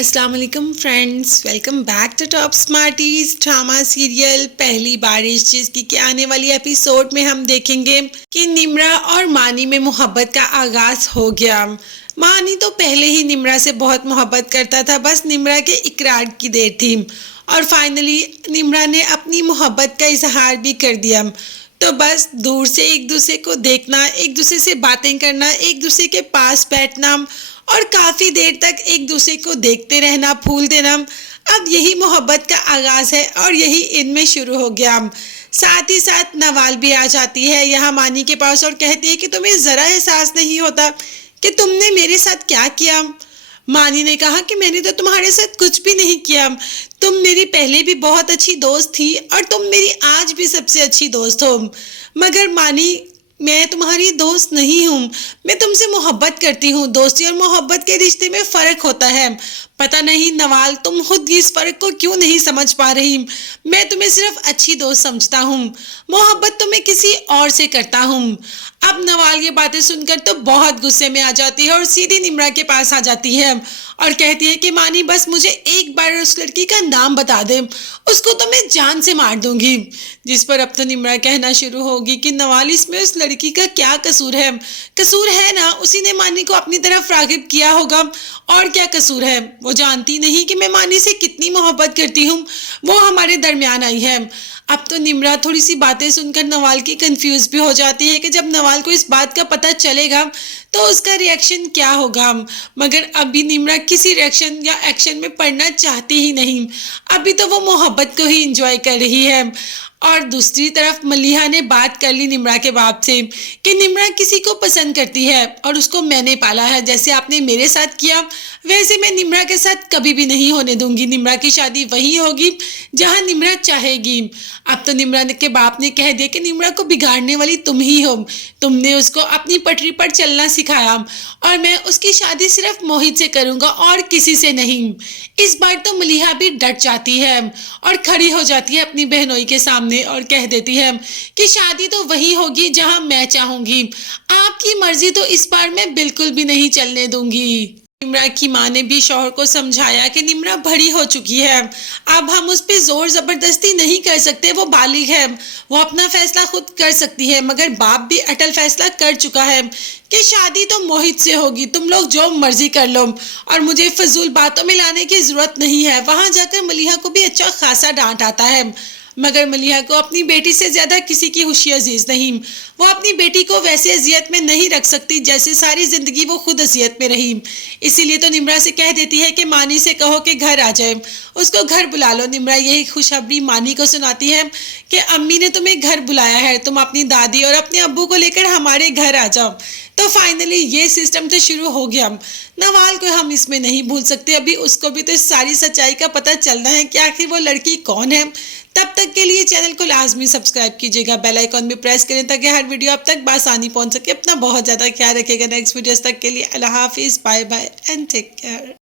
अस्सलाम वालेकुम friends, welcome back to top smarties drama serial Pehli Barish, जिसकी कि आने वाली एपिसोड में हम देखेंगे कि निम्रा और मानी में मोहब्बत का आगाज हो गया। मानी तो पहले ही निम्रा से बहुत मोहब्बत करता था, बस निम्रा के इकरार की देर थी और फाइनली निम्रा ने अपनी मोहब्बत का इजहार भी कर दिया। तो बस दूर से एक दूसरे को देखना, एक दूसरे से बातें करना, एक दूसरे के पास बैठना और काफ़ी देर तक एक दूसरे को देखते रहना, फूल देना, अब यही मोहब्बत का आगाज़ है और यही इनमें शुरू हो गया। साथ ही साथ नवाल भी आ जाती है यहाँ मानी के पास और कहती है कि तुम्हें ज़रा एहसास नहीं होता कि तुमने मेरे साथ क्या किया। मानी ने कहा कि मैंने तो तुम्हारे साथ कुछ भी नहीं किया, तुम मेरी पहले भी बहुत अच्छी दोस्त थी और तुम मेरी आज भी सबसे अच्छी दोस्त हो। मगर मानी, मैं तुम्हारी दोस्त नहीं हूँ, मैं तुमसे मोहब्बत करती हूँ। दोस्ती और मोहब्बत के रिश्ते में फ़र्क होता है। पता नहीं नवाल, तुम खुद इस फ़र्क को क्यों नहीं समझ पा रही। मैं तुम्हें सिर्फ अच्छी दोस्त समझता हूँ, मोहब्बत तो मैं किसी और से करता हूँ। अब नवाल ये बातें सुनकर तो बहुत गुस्से में आ जाती है और सीधी निम्रा के पास आ जाती है और कहती है कि मानी, बस मुझे एक बार उस लड़की का नाम बता दे, उसको तो मैं जान से मार दूंगी। जिस पर अब तो निम्रा कहना शुरू होगी कि नवाल, इसमें उस लड़की का क्या कसूर है? कसूर है ना, उसी ने मानी को अपनी तरफ रागिब किया होगा, और क्या कसूर है? वो जानती नहीं कि मैं मानी से कितनी मोहब्बत करती हूँ, वो हमारे दरमियान आई है। अब तो निम्रा थोड़ी सी बातें सुनकर नवाल की कंफ्यूज भी हो जाती है कि जब नवाल को इस बात का पता चलेगा तो उसका रिएक्शन क्या होगा। मगर अभी निम्रा किसी रिएक्शन या एक्शन में पड़ना चाहती ही नहीं, अभी तो वो मोहब्बत को ही इंजॉय कर रही है। और दूसरी तरफ मलिहा ने बात कर ली निम्रा के बाप से कि निम्रा किसी को पसंद करती है और उसको मैंने पाला है, जैसे आपने मेरे साथ किया वैसे मैं निम्रा के साथ कभी भी नहीं होने दूंगी। निम्रा की शादी वही होगी जहां निम्रा चाहेगी। अब तो निम्रा के बाप ने कह दिया कि निम्रा को बिगाड़ने वाली तुम ही हो, तुमने उसको अपनी पटरी पर चलना सिखाया और मैं उसकी शादी सिर्फ मोहित से करूंगा और किसी से नहीं। इस बार तो मलिहा भी डट जाती है और खड़ी हो जाती है अपनी बहनोई के सामने और कह देती है कि शादी तो वही होगी जहां मैं चाहूंगी, आपकी मर्जी तो इस बार मैं बिल्कुल भी नहीं चलने दूंगी। निम्रा की माँ ने भी शौहर को समझाया कि निम्रा बड़ी हो चुकी है, अब हम उस पर जोर जबरदस्ती नहीं कर सकते, वो बालिग है, वो अपना फैसला खुद कर सकती है। मगर बाप भी अटल फैसला कर चुका है कि शादी तो मोहित से होगी, तुम लोग जो मर्जी कर लो और मुझे फजूल बातों में लाने की जरूरत नहीं है। वहां जाकर मलिहा को भी अच्छा खासा डांट आता है, मगर मलिहा को अपनी बेटी से ज्यादा किसी की खुशी अजीज नहीं। वो अपनी बेटी को वैसे अजियत में नहीं रख सकती जैसे सारी जिंदगी वो खुद अजियत में रही। इसीलिए तो निम्रा से कह देती है कि मानी से कहो कि घर आ जाए, उसको घर बुला लो। निम्रा यही खुशखबरी मानी को सुनाती है कि अम्मी ने तुम्हें घर बुलाया है, तुम अपनी दादी और अपने अब्बू को लेकर हमारे घर आ जाओ। तो फाइनली ये सिस्टम तो शुरू हो गया। नवाल को हम इसमें नहीं भूल सकते, अभी उसको भी तो इस सारी सच्चाई का पता चलना है कि आखिर वो लड़की कौन है। तब तक के लिए चैनल को लाजमी सब्सक्राइब कीजिएगा, बेल आइकॉन भी प्रेस करें ताकि हर वीडियो आप तक बासानी पहुंच सके। अपना बहुत ज़्यादा ख्याल रखिएगा। नेक्स्ट वीडियोस तक के लिए अल्लाह हाफिज़, bye bye and take care.